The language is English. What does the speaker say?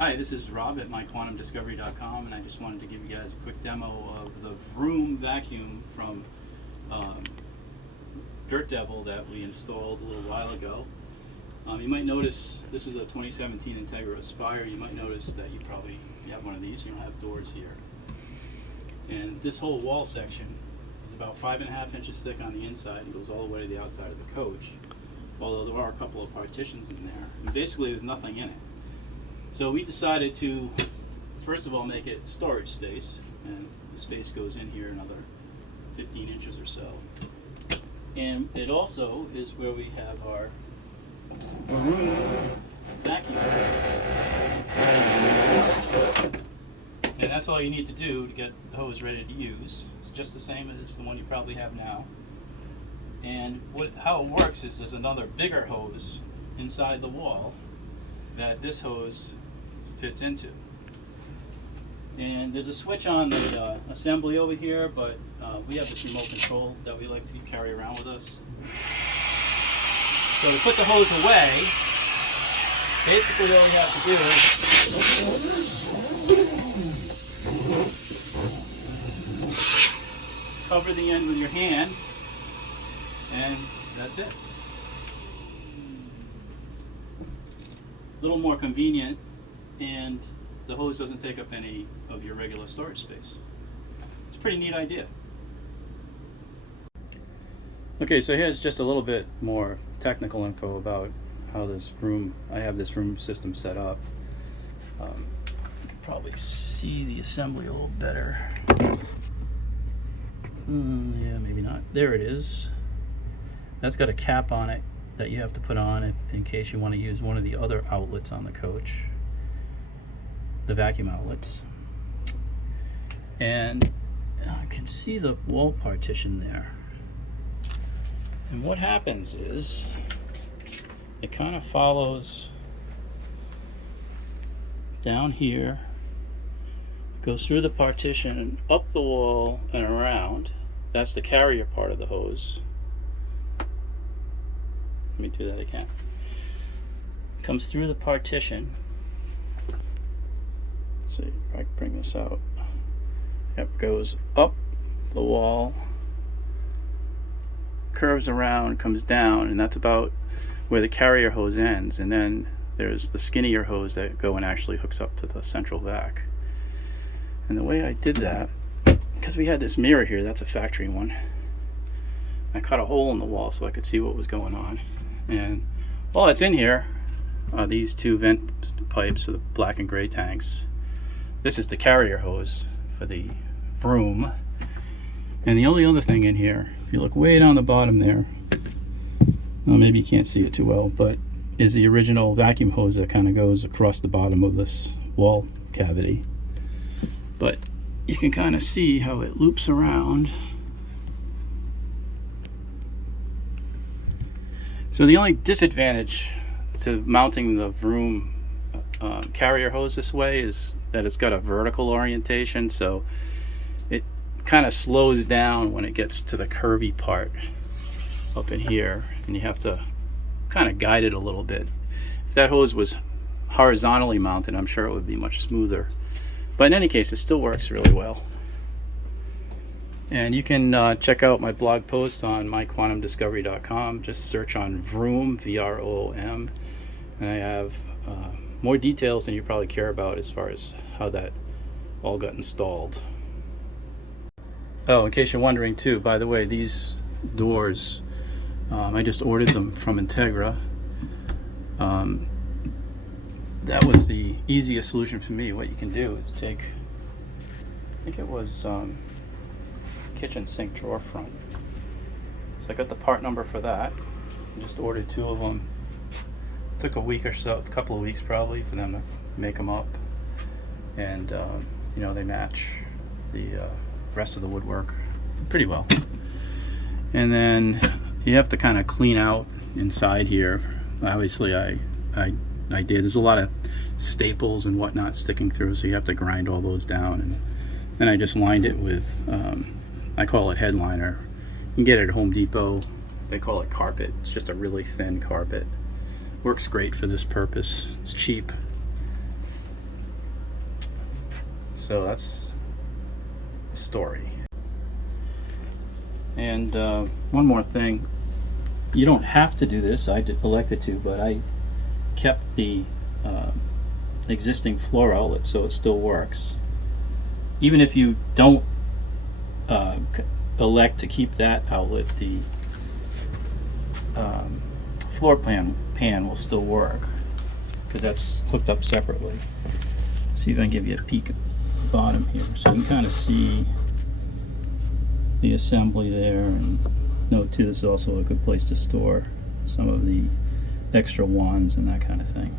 Hi, this is Rob at myquantumdiscovery.com, and I just wanted to give you guys a quick demo of the Vroom vacuum from Dirt Devil that we installed a little while ago. You might notice this is a 2017 Entegra Aspire. You might notice that you have one of these. You don't have doors here. And this whole wall section is about 5.5 inches thick on the inside and goes all the way to the outside of the coach. Although there are a couple of partitions in there. And basically there's nothing in it. So we decided to, first of all, make it storage space. And the space goes in here another 15 inches or so. And it also is where we have our Vroom vacuum. And that's all you need to do to get the hose ready to use. It's just the same as the one you probably have now. And how it works is there's another bigger hose inside the wall that this hose fits into. And there's a switch on the assembly over here, but we have this remote control that we like to carry around with us. So to put the hose away, basically all you have to do is cover the end with your hand, and that's it. A little more convenient, and the hose doesn't take up any of your regular storage space. It's a pretty neat idea. Okay, so here's just a little bit more technical info about how I have this Vroom system set up. You can probably see the assembly a little better. Yeah, maybe not. There it is. That's got a cap on it that you have to put on in case you want to use one of the other outlets on the coach, the vacuum outlets. And I can see the wall partition there. And what happens is it kind of follows down here, goes through the partition, up the wall and around. That's the carrier part of the hose. Let me do that again. Comes through the partition. Let's see if I can bring this out. Yep, goes up the wall, curves around, comes down, and that's about where the carrier hose ends. And then there's the skinnier hose that actually hooks up to the central vac. And the way I did that, because we had this mirror here, that's a factory one, I cut a hole in the wall so I could see what was going on. And all that's in here are these two vent pipes for the black and gray tanks. This is the carrier hose for the Vroom. And the only other thing in here, if you look way down the bottom there, well, maybe you can't see it too well, but is the original vacuum hose that kind of goes across the bottom of this wall cavity. But you can kind of see how it loops around. So the only disadvantage to mounting the Vroom carrier hose this way is that it's got a vertical orientation, so it kind of slows down when it gets to the curvy part up in here, and you have to kind of guide it a little bit. If that hose was horizontally mounted, I'm sure it would be much smoother. But in any case, it still works really well. And you can check out my blog post on myquantumdiscovery.com. Just search on Vroom, V-R-O-O-M, and I have more details than you probably care about as far as how that all got installed. Oh, in case you're wondering too, by the way, these doors, I just ordered them from Entegra. That was the easiest solution for me. What you can do is take, I think it was kitchen sink drawer front. So I got the part number for that. I just ordered 2 of them. It took a week or so, a couple of weeks probably, for them to make them up. And you know, they match the rest of the woodwork pretty well. And then you have to kind of clean out inside here. Obviously I did. There's a lot of staples and whatnot sticking through, so you have to grind all those down. And then I just lined it with, I call it headliner. You can get it at Home Depot. They call it carpet. It's just a really thin carpet. Works great for this purpose. It's cheap. So that's the story. And one more thing, you don't have to do this, I elected to, but I kept the existing floor outlet so it still works. Even if you don't elect to keep that outlet, the floor pan will still work because that's hooked up separately. See if I can give you a peek at the bottom here so you can kind of see the assembly there. And note too, this is also a good place to store some of the extra wands and that kind of thing.